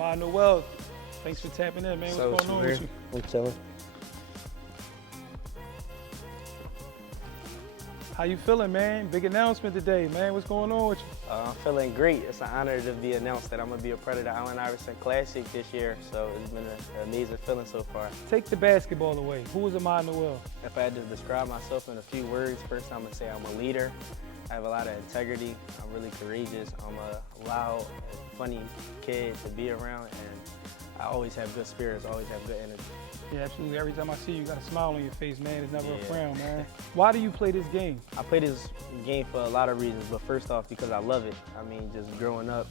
AHMAD NOWELL, thanks for tapping in, man. What's going on with you? I'm chilling. How you feeling, man? Big announcement today, man. What's going on with you? I'm feeling great. It's an honor to be announced that I'm going to be a part of the Allen Iverson Classic this year, so it's been an amazing feeling so far. Take the basketball away. Who is AHMAD NOWELL? If I had to describe myself in a few words, first I'm going to say I'm a leader. I have a lot of integrity. I'm really courageous. I'm a loud and funny kid to be around, and I always have good spirits, always have good energy. Yeah, absolutely. Every time I see you, you got a smile on your face, man. It's never a frown, man. Why do you play this game? I play this game for a lot of reasons, but first off, because I love it. I mean, just growing up,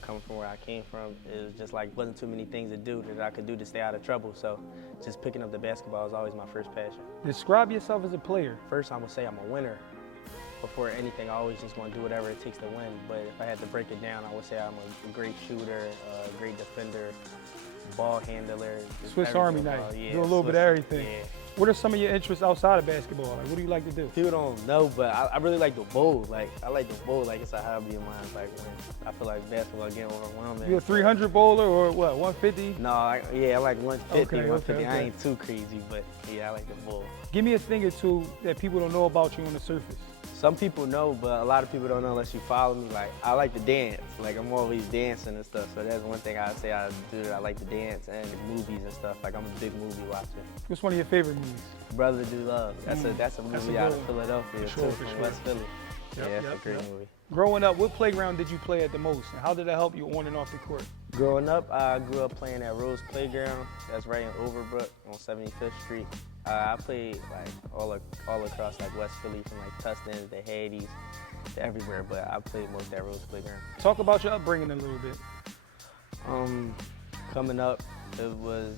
coming from where I came from, it was just like wasn't too many things to do that I could do to stay out of trouble. So just picking up the basketball is always my first passion. Describe yourself as a player. First, I would say I'm a winner. Before anything, I always just want to do whatever it takes to win. But if I had to break it down, I would say I'm a great shooter, a great defender, ball handler. Swiss Army knife. Yeah, do a little bit of everything. Yeah. What are some of your interests outside of basketball? Like, what do you like to do? People don't know, but I really like to bowl. Like, I like to bowl like it's a hobby of mine. Like, when I feel like basketball getting overwhelming. You a 300 bowler or what, 150? No, I like 150, Okay, 150. okay. I ain't too crazy, but yeah, I like to bowl. Give me a thing or two that people don't know about you on the surface. Some people know, but a lot of people don't know unless you follow me. Like, I like to dance. Like, I'm always dancing and stuff. So that's one thing I say I do. That I like to dance and movies and stuff. Like, I'm a big movie watcher. What's one of your favorite movies? Brother Do Love. That's a movie out of Philadelphia, For sure, too, from West Philly. Yeah, it's a great movie. Growing up, what playground did you play at the most, and how did that help you on and off the court? Growing up, I grew up playing at Rose Playground. That's right in Overbrook on 75th Street. I played like all across like West Philly, from like Tustin's to Hattie's to everywhere, but I played most at Rose Playground. Talk about your upbringing a little bit. Coming up, it was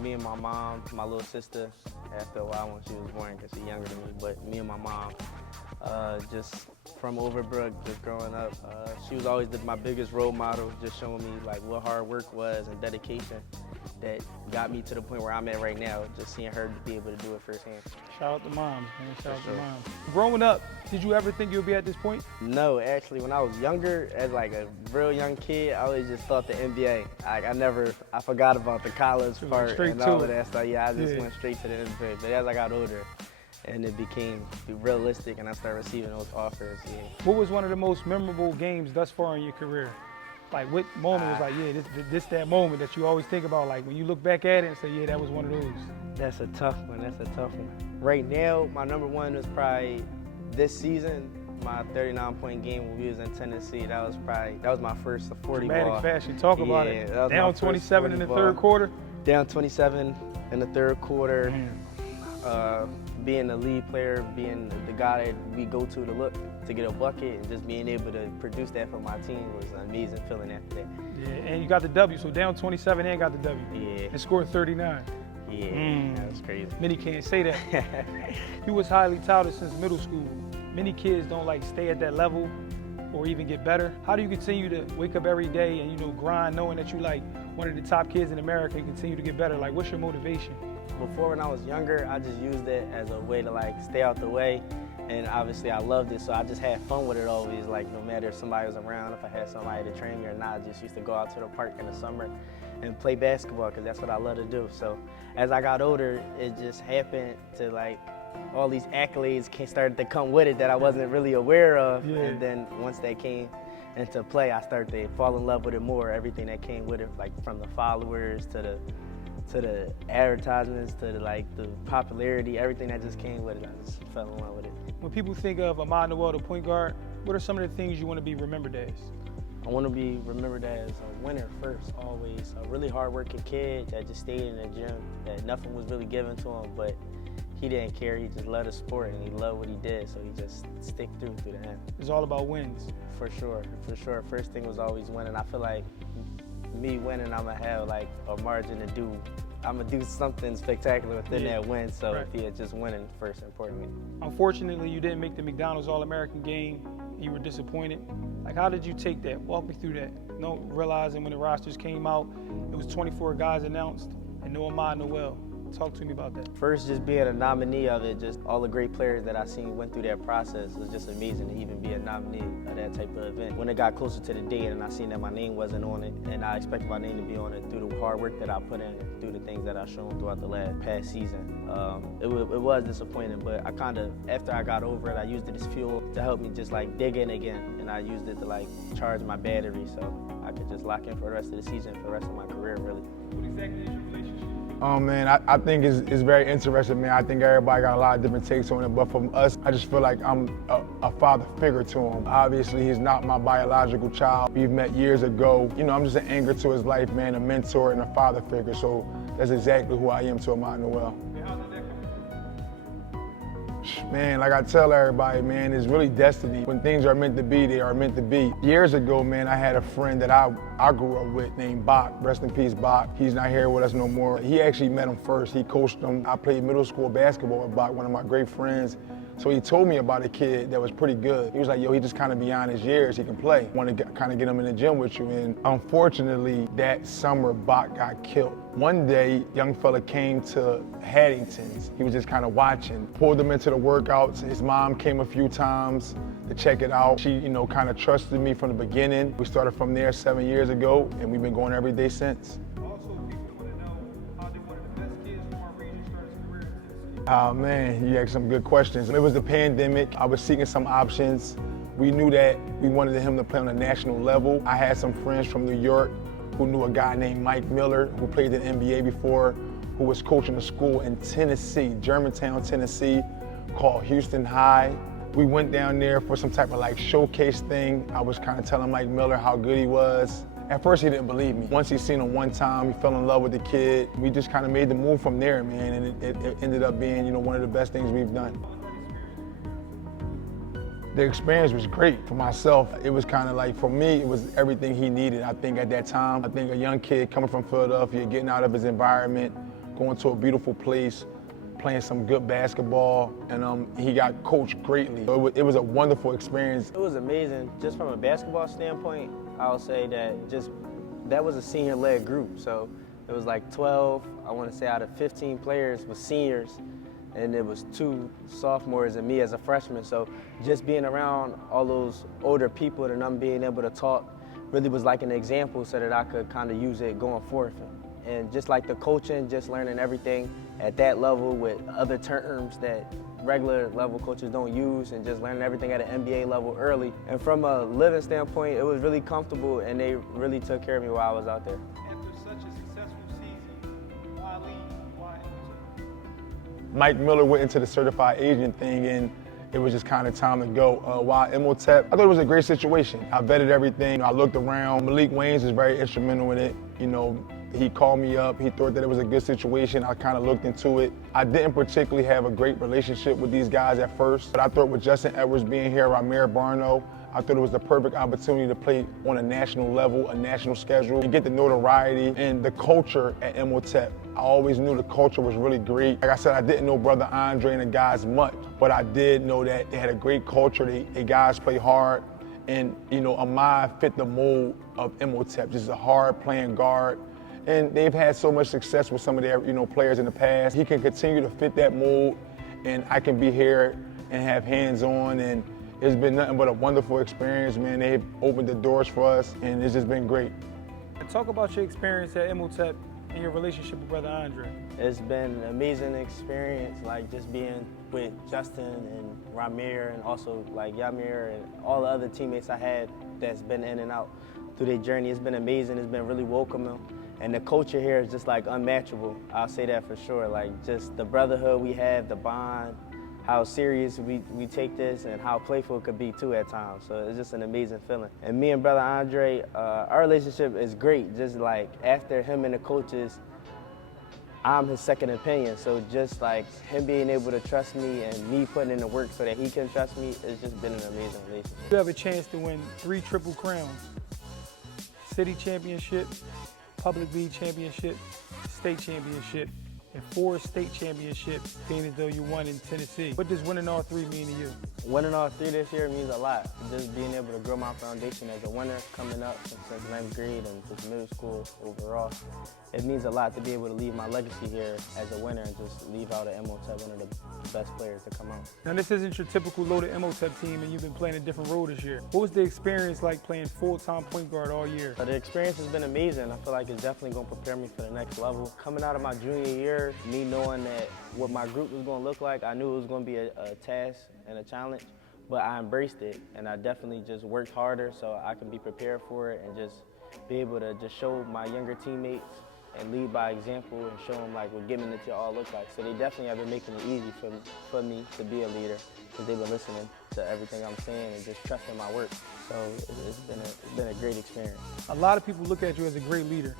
me and my mom, my little sister, after a while when she was born, because she's younger than me, but me and my mom, just from Overbrook, just growing up, she was always my biggest role model, just showing me like what hard work was and dedication that got me to the point where I'm at right now, just seeing her be able to do it firsthand. Shout out to moms, man. Shout out to moms. Growing up, did you ever think you'd be at this point? No, actually, when I was younger, as like a real young kid, I always just thought the NBA. I forgot about the college part and all of that stuff. Yeah, I just went straight to the NBA. But as I got older, and it became realistic, and I started receiving those offers. Yeah. What was one of the most memorable games thus far in your career? Like, what moment was like, yeah, this that moment that you always think about, like when you look back at it and say, yeah, that was one of those? That's a tough one. That's a tough one. Right now, my number one is probably this season. My 39-point game when we was in Tennessee. That was my first 40 ball. Dramatic fashion. Talk about it. Down 27 in the third quarter. Down 27 in the third quarter. Being the lead player, being the guy that we go to look to get a bucket, and just being able to produce that for my team was an amazing feeling after that. Yeah, and you got the W, so down 27 and got the W. Yeah. And scored 39. Yeah, that was crazy. Many can't say that. You was highly touted since middle school. Many kids don't like stay at that level or even get better. How do you continue to wake up every day and grind, knowing that you like one of the top kids in America and continue to get better? Like, what's your motivation? Before, when I was younger, I just used it as a way to like stay out the way, and obviously I loved it, so I just had fun with it always. Like, no matter if somebody was around, if I had somebody to train me or not, I just used to go out to the park in the summer and play basketball, because that's what I love to do. So as I got older, it just happened to like all these accolades started to come with it that I wasn't really aware of, and then once they came into play, I started to fall in love with it more. Everything that came with it, like from the followers to the advertisements, to the popularity, everything that just came with it, I just fell in love with it. When people think of AHMAD NOWELL, the point guard, what are some of the things you want to be remembered as? I want to be remembered as a winner first, always. A really hard-working kid that just stayed in the gym, that nothing was really given to him, but he didn't care. He just loved the sport, and he loved what he did, so he just stick through the end. It's all about wins. For sure, for sure. First thing was always winning. I feel like me winning, I'm going to have like a margin to do. I'm going to do something spectacular within that win, so if he had just winning first, importantly. Unfortunately, you didn't make the McDonald's All-American game. You were disappointed. Like, how did you take that? Walk me through that. Realizing when the rosters came out, it was 24 guys announced and no AHMAD NOWELL. Talk to me about that. First, just being a nominee of it, just all the great players that I seen went through that process. It was just amazing to even be a nominee of that type of event. When it got closer to the date and I seen that my name wasn't on it, and I expected my name to be on it through the hard work that I put in, through the things that I've shown throughout the past season, it was disappointing, but I kind of, after I got over it, I used it as fuel to help me just like dig in again, and I used it to like charge my battery so I could just lock in for the rest of the season, for the rest of my career, really. What exactly is your relationship? Man, I think it's very interesting, man. I think everybody got a lot of different takes on it, but from us, I just feel like I'm a father figure to him. Obviously, he's not my biological child. We've met years ago. You know, I'm just an anchor to his life, man, a mentor and a father figure, so that's exactly who I am to AHMAD NOWELL. How did that come? Man, like I tell everybody, man, it's really destiny. When things are meant to be, they are meant to be. Years ago, man, I had a friend that I grew up with named Bach. Rest in peace, Bach. He's not here with us no more. He actually met him first. He coached him. I played middle school basketball with Bach, one of my great friends. So he told me about a kid that was pretty good. He was like, yo, he just kind of beyond his years, he can play. Want to kind of get him in the gym with you. And unfortunately, that summer, Bach got killed. One day, young fella came to Haddington's. He was just kind of watching, pulled him into the workouts. His mom came a few times to check it out. She, you know, kind of trusted me from the beginning. We started from there 7 years ago, and we've been going every day since. Also, people want to know how did one of the best kids from our region start his career in Tennessee? Oh man, you asked some good questions. It was the pandemic. I was seeking some options. We knew that we wanted him to play on a national level. I had some friends from New York who knew a guy named Mike Miller, who played in the NBA before, who was coaching a school in Tennessee, Germantown, Tennessee, called Houston High. We went down there for some type of like showcase thing. I was kind of telling Mike Miller how good he was. At first he didn't believe me. Once he seen him one time, he fell in love with the kid. We just kind of made the move from there, man, and it ended up being, you know, one of the best things we've done. The experience was great for myself. It was kind of like, for me, it was everything he needed, I think, at that time. I think a young kid coming from Philadelphia, getting out of his environment, going to a beautiful place, playing some good basketball, and he got coached greatly. So it was a wonderful experience. It was amazing. Just from a basketball standpoint, I'll say that that was a senior-led group. So it was like 12, I want to say out of 15 players was seniors, and it was 2 sophomores and me as a freshman. So just being around all those older people and them being able to talk really was like an example so that I could kind of use it going forth. And just like the coaching, just learning everything at that level with other terms that regular level coaches don't use, and just learning everything at an NBA level early. And from a living standpoint, it was really comfortable, and they really took care of me while I was out there. After such a successful season, why leave? Why Imhotep? Mike Miller went into the certified agent thing, and it was just kind of time to go. While Imhotep, I thought it was a great situation. I vetted everything. I looked around. Malik Waynes is very instrumental in it. You know, he called me up. He thought that it was a good situation. I kind of looked into it. I didn't particularly have a great relationship with these guys at first, but I thought with Justin Edwards being here, Ramir Barno, I thought it was the perfect opportunity to play on a national level, a national schedule, and get the notoriety and the culture at Imhotep. I always knew the culture was really great. Like I said, I didn't know Brother Andre and the guys much, but I did know that they had a great culture. They guys play hard, and you know, AHMAD fit the mold of Imhotep, just a hard playing guard. And they've had so much success with some of their, you know, players in the past. He can continue to fit that mold, and I can be here and have hands-on, and it's been nothing but a wonderful experience, man. They've opened the doors for us, and it's just been great. Talk about your experience at Imhotep and your relationship with Brother Andre. It's been an amazing experience, like just being with Justin and Ramir, and also like Yamir and all the other teammates I had that's been in and out through their journey. It's been amazing. It's been really welcoming. And the culture here is just like unmatchable. I'll say that for sure. Like just the brotherhood we have, the bond, how serious we take this, and how playful it could be too at times. So it's just an amazing feeling. And me and Brother Andre, our relationship is great. Just like after him and the coaches, I'm his second opinion. So just like him being able to trust me and me putting in the work so that he can trust me, it's just been an amazing relationship. You have a chance to win 3 triple crowns: city championship, public league championship, state championship, and 4 state championships, being as though you won in Tennessee. What does winning all 3 mean to you? Winning all three this year means a lot. Just being able to grow my foundation as a winner coming up since 9th grade and just middle school overall. It means a lot to be able to leave my legacy here as a winner and just leave out an Imhotep, one of the best players to come out. Now this isn't your typical loaded Imhotep team and you've been playing a different role this year. What was the experience like playing full-time point guard all year? The experience has been amazing. I feel like it's definitely going to prepare me for the next level. Coming out of my junior year, me knowing that what my group was going to look like, I knew it was going to be a task and a challenge, but I embraced it and I definitely just worked harder so I can be prepared for it and just be able to just show my younger teammates and lead by example and show them like what giving it to all look like. So they definitely have been making it easy for me to be a leader because they've been listening to everything I'm saying and just trusting my work. So it's been a great experience. A lot of people look at you as a great leader.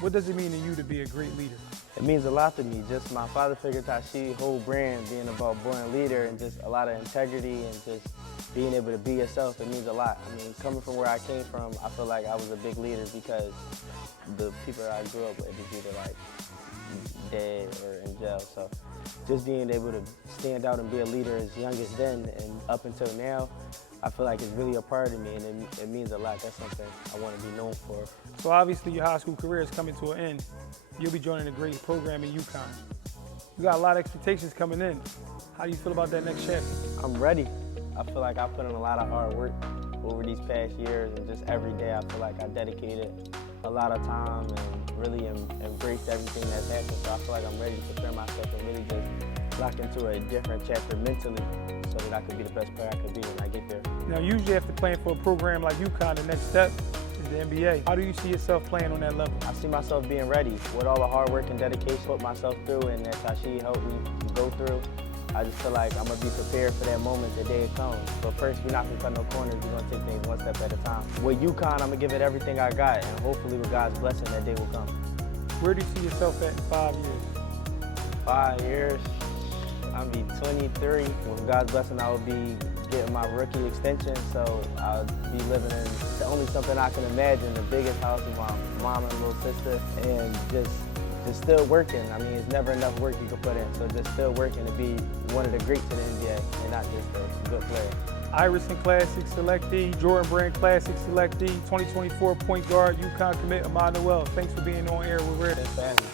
What does it mean to you to be a great leader? It means a lot to me. Just my father figure Tashi, whole brand being about born a leader and just a lot of integrity and just being able to be yourself, it means a lot. I mean, coming from where I came from, I feel like I was a big leader because the people that I grew up with is either like dead or in jail. So just being able to stand out and be a leader as young as then and up until now, I feel like it's really a part of me and it means a lot. That's something I want to be known for. So obviously your high school career is coming to an end. You'll be joining a great program in UCONN. You got a lot of expectations coming in. How do you feel about that next chapter? I'm ready. I feel like I put in a lot of hard work over these past years and just every day I feel like I dedicated a lot of time and really embraced everything that's happened. So I feel like I'm ready to prepare myself and really just lock into a different chapter mentally so that I could be the best player I could be when I get there. Now usually after playing for a program like UCONN, the next step is the NBA. How do you see yourself playing on that level? I see myself being ready with all the hard work and dedication I put myself through and that Tashi helped me go through. I just feel like I'm going to be prepared for that moment the day it comes. But first, we're not going to cut no corners. We're going to take things one step at a time. With UCONN, I'm going to give it everything I got, and hopefully with God's blessing, that day will come. Where do you see yourself at in 5 years? 5 years, I'll be 23. With God's blessing, I will be getting my rookie extension, so I'll be living in the only something I can imagine, the biggest house with my mom and little sister, and just still working. I mean, it's never enough work you can put in, so just still working to be one of the greats in the NBA and not just a good player. Iverson Classic selectee, Jordan Brand Classic selectee, 2024 point guard, UCONN commit, AHMAD NOWELL. Thanks for being on Air with Rare. Thanks for having me.